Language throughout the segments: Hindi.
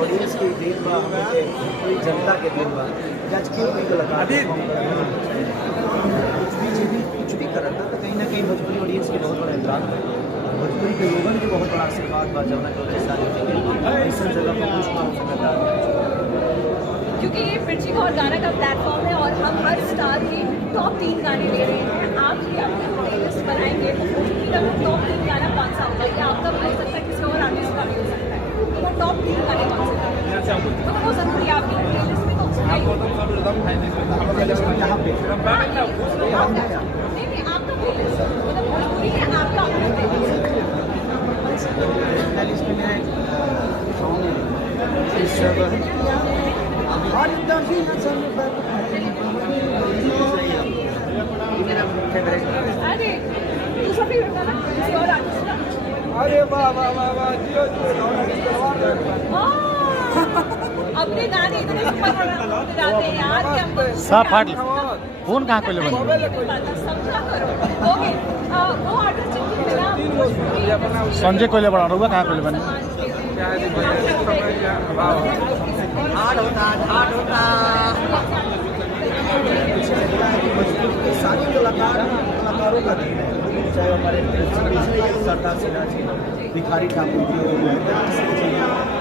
ऑडियंस की दिन बा कोई जनता के दिन बा जज क्यों भी कलाकार कुछ भी करता तो कहीं ना कहीं भोजपुरी ऑडियंस के बहुत बड़ा एहतराम है। भोजपुरी के लोगों के बहुत बड़ा आशीर्वाद बा जमुना के ऐसा जगह पर कुछ ना हो सकता क्योंकि ये मिर्ची का और गाना का प्लेटफॉर्म है और हम हर स्टार के टॉप 3 गाने ले रहे हैं। आप ही अपनी प्लेलिस्ट बनाएंगे तो भोजपुरी का टॉप 3 गाना कौन सा होगा, या आपका भी हो सकता है, किसी और आर्टिस्ट का भी हो सकता है, तो वो टॉप 3 गाने कौन से होंगे? तो वो जरूरी है आपकी प्लेलिस्ट में कौन सा नहीं नहीं आपका प्लेलिस्ट मतलब भोजपुरी है आपका अपना अरे दूसरा फेवरेट गाना किसी और आर्टिस्ट का? अरे वाह वाह वाह वाह जियो अपने गाने इतने सुपर गाते हैं यार कि हम सब फाट फोन कहाँ को ले बन समझा करो। ओके वो आर्टिस्ट जिनके बिना संजय कोयले बना रहा कहाँ को ले बन सारे कलाकारों का दिन है, चाहे हमारे सरदार सिन्हा जी, भिखारी ठाकुर जी हो,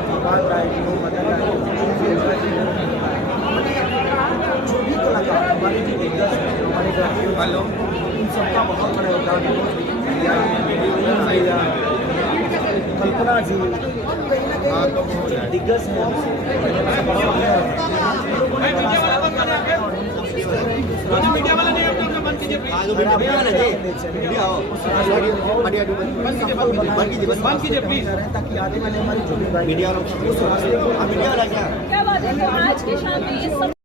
गोपाल राय जी हो, मदन राय जी, जो भी कलाकार हमारे जो दिग्गज हैं, हमारे गायकों वालों, इन सबका बहुत बड़ा योगदान है। कल्पना जी कहीं ना कहीं दिग्गज हैं ताकि आने वाले हमारी जो मीडिया क्या बात है। तो आज की शाम में ये सब